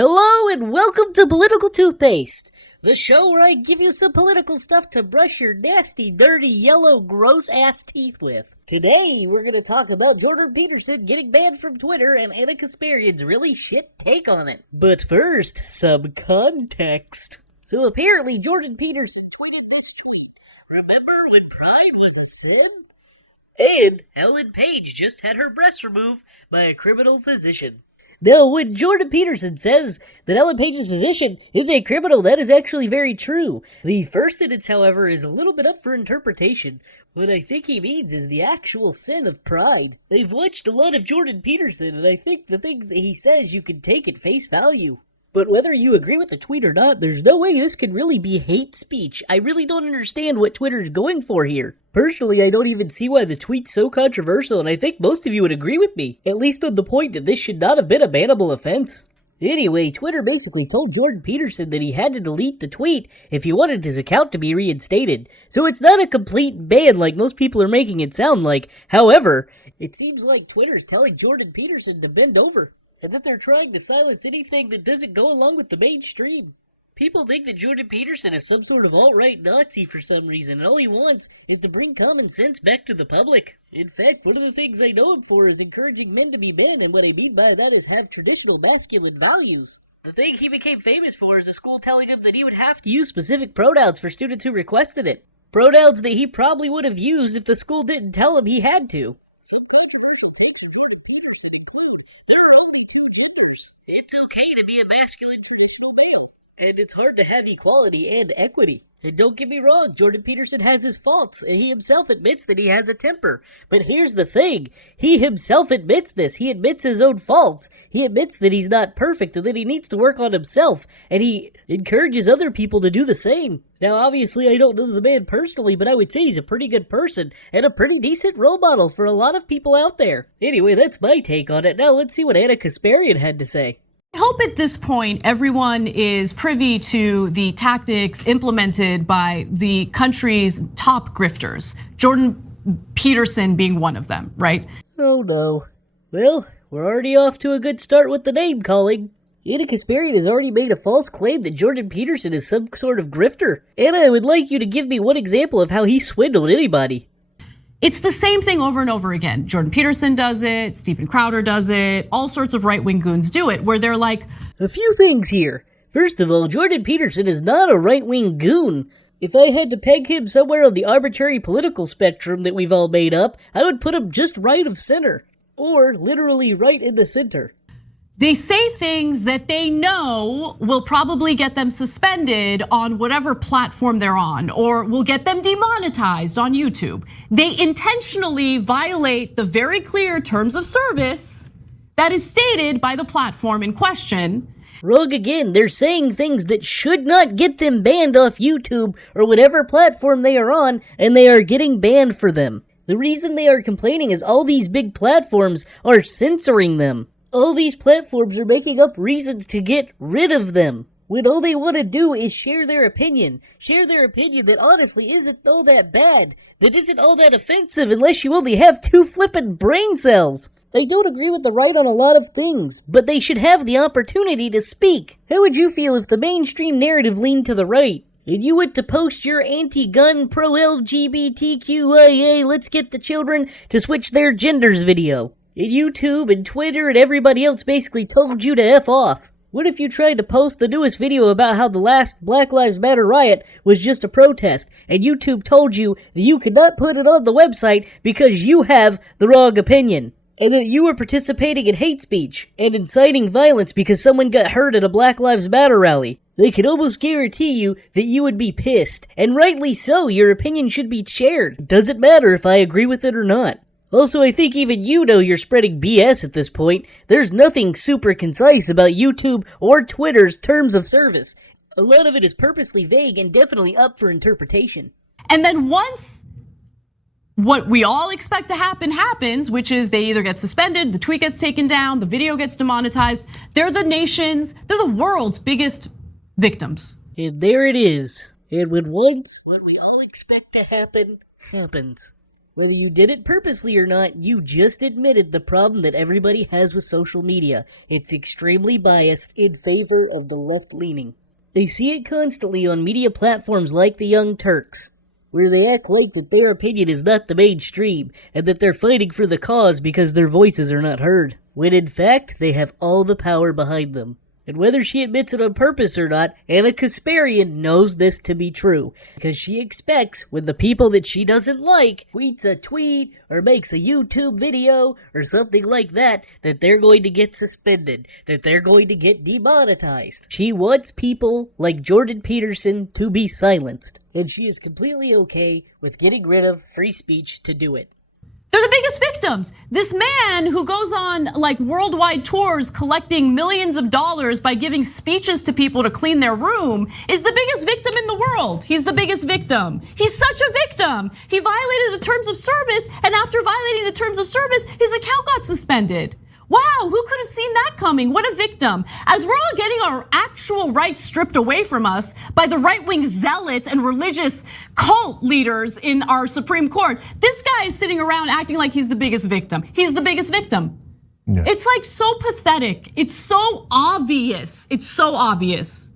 Hello and welcome to Political Toothpaste, the show where I give you some political stuff to brush your nasty, dirty, yellow, gross-ass teeth with. Today, we're going to talk about Jordan Peterson getting banned from Twitter and Anna Kasparian's really shit take on it. But first, some context. So apparently, Jordan Peterson tweeted this tweet. Remember when pride was a sin? And Ellen Page just had her breasts removed by a criminal physician. Now, when Jordan Peterson says that Ellen Page's physician is a criminal, that is actually very true. The first sentence, however, is a little bit up for interpretation. What I think he means is the actual sin of pride. I've watched a lot of Jordan Peterson, and I think the things that he says you can take at face value. But whether you agree with the tweet or not, there's no way this could really be hate speech. I really don't understand what Twitter is going for here. Personally, I don't even see why the tweet's so controversial, and I think most of you would agree with me, at least on the point that this should not have been a bannable offense. Anyway, Twitter basically told Jordan Peterson that he had to delete the tweet if he wanted his account to be reinstated. So it's not a complete ban like most people are making it sound like. However, it seems like Twitter's telling Jordan Peterson to bend over, and that they're trying to silence anything that doesn't go along with the mainstream. People think that Jordan Peterson is some sort of alt-right Nazi for some reason, and all he wants is to bring common sense back to the public. In fact, one of the things I know him for is encouraging men to be men, and what I mean by that is have traditional masculine values. The thing he became famous for is a school telling him that he would have to use specific pronouns for students who requested it. Pronouns that he probably would have used if the school didn't tell him he had to. It's okay to be a masculine male. And it's hard to have equality and equity. And don't get me wrong, Jordan Peterson has his faults, and he himself admits that he has a temper. But here's the thing, he himself admits this. He admits his own faults. He admits that he's not perfect and that he needs to work on himself. And he encourages other people to do the same. Now, obviously, I don't know the man personally, but I would say he's a pretty good person and a pretty decent role model for a lot of people out there. Anyway, that's my take on it. Now, let's see what Anna Kasparian had to say. I hope at this point everyone is privy to the tactics implemented by the country's top grifters, Jordan Peterson being one of them, right? Oh no. Well, we're already off to a good start with the name calling. Anna Kasparian has already made a false claim that Jordan Peterson is some sort of grifter. Anna, I would like you to give me one example of how he swindled anybody. It's the same thing over and over again. Jordan Peterson does it, Stephen Crowder does it, all sorts of right-wing goons do it, where they're like, a few things here. First of all, Jordan Peterson is not a right-wing goon. If I had to peg him somewhere on the arbitrary political spectrum that we've all made up, I would put him just right of center. Or literally right in the center. They say things that they know will probably get them suspended on whatever platform they're on, or will get them demonetized on YouTube. They intentionally violate the very clear terms of service that is stated by the platform in question. Wrong again, they're saying things that should not get them banned off YouTube or whatever platform they are on, and they are getting banned for them. The reason they are complaining is all these big platforms are censoring them. All these platforms are making up reasons to get rid of them, when all they want to do is share their opinion that honestly isn't all that bad, that isn't all that offensive unless you only have 2 flippin' brain cells. I don't agree with the right on a lot of things, but they should have the opportunity to speak. How would you feel if the mainstream narrative leaned to the right, and you went to post your anti-gun, pro-LGBTQIA, let's get the children to switch their genders video? And YouTube and Twitter and everybody else basically told you to F off. What if you tried to post the newest video about how the last Black Lives Matter riot was just a protest, and YouTube told you that you could not put it on the website because you have the wrong opinion, and that you were participating in hate speech and inciting violence because someone got hurt at a Black Lives Matter rally? They could almost guarantee you that you would be pissed, and rightly so. Your opinion should be shared. It doesn't matter if I agree with it or not. Also, I think even you know you're spreading BS at this point. There's nothing super concise about YouTube or Twitter's terms of service. A lot of it is purposely vague and definitely up for interpretation. And then once what we all expect to happen happens, which is they either get suspended, the tweet gets taken down, the video gets demonetized, they're the world's biggest victims. And there it is. And when what we all expect to happen, happens. Whether you did it purposely or not, you just admitted the problem that everybody has with social media. It's extremely biased in favor of the left-leaning. They see it constantly on media platforms like the Young Turks, where they act like that their opinion is not the mainstream, and that they're fighting for the cause because their voices are not heard, when in fact, they have all the power behind them. And whether she admits it on purpose or not, Anna Kasparian knows this to be true, because she expects when the people that she doesn't like tweets a tweet or makes a YouTube video or something like that, that they're going to get suspended, that they're going to get demonetized. She wants people like Jordan Peterson to be silenced, and she is completely okay with getting rid of free speech to do it. They're the biggest victims. This man who goes on like worldwide tours collecting millions of dollars by giving speeches to people to clean their room is the biggest victim in the world. He's the biggest victim. He's such a victim. He violated the terms of service, and after violating the terms of service, his account got suspended. Wow, who could have seen that coming? What a victim. As we're all getting our actual rights stripped away from us by the right-wing zealots and religious cult leaders in our Supreme Court, this guy is sitting around acting like he's the biggest victim. He's the biggest victim. Yeah. It's like so pathetic. It's so obvious. It's so obvious.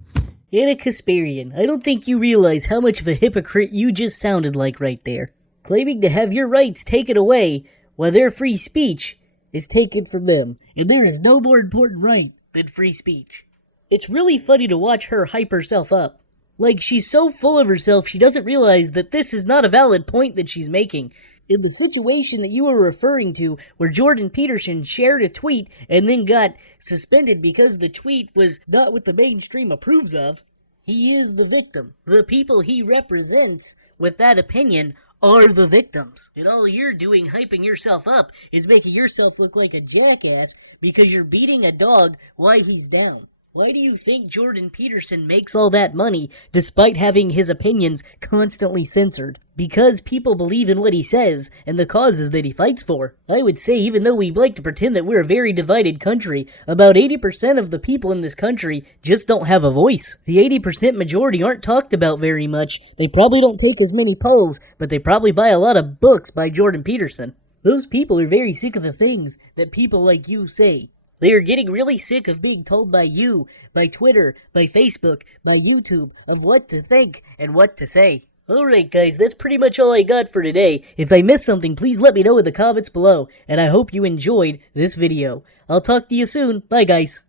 Anna Kasparian, I don't think you realize how much of a hypocrite you just sounded like right there. Claiming to have your rights taken away while their free speech is taken from them, and there is no more important right than free speech. It's really funny to watch her hype herself up. Like, she's so full of herself, she doesn't realize that this is not a valid point that she's making. In the situation that you were referring to, where Jordan Peterson shared a tweet and then got suspended because the tweet was not what the mainstream approves of, he is the victim. The people he represents with that opinion are the victims. And all you're doing, hyping yourself up, is making yourself look like a jackass because you're beating a dog while he's down. Why do you think Jordan Peterson makes all that money despite having his opinions constantly censored? Because people believe in what he says and the causes that he fights for. I would say, even though we like to pretend that we're a very divided country, about 80% of the people in this country just don't have a voice. The 80% majority aren't talked about very much. They probably don't take as many polls, but they probably buy a lot of books by Jordan Peterson. Those people are very sick of the things that people like you say. They are getting really sick of being told by you, by Twitter, by Facebook, by YouTube, of what to think and what to say. Alright guys, that's pretty much all I got for today. If I missed something, please let me know in the comments below, and I hope you enjoyed this video. I'll talk to you soon. Bye guys.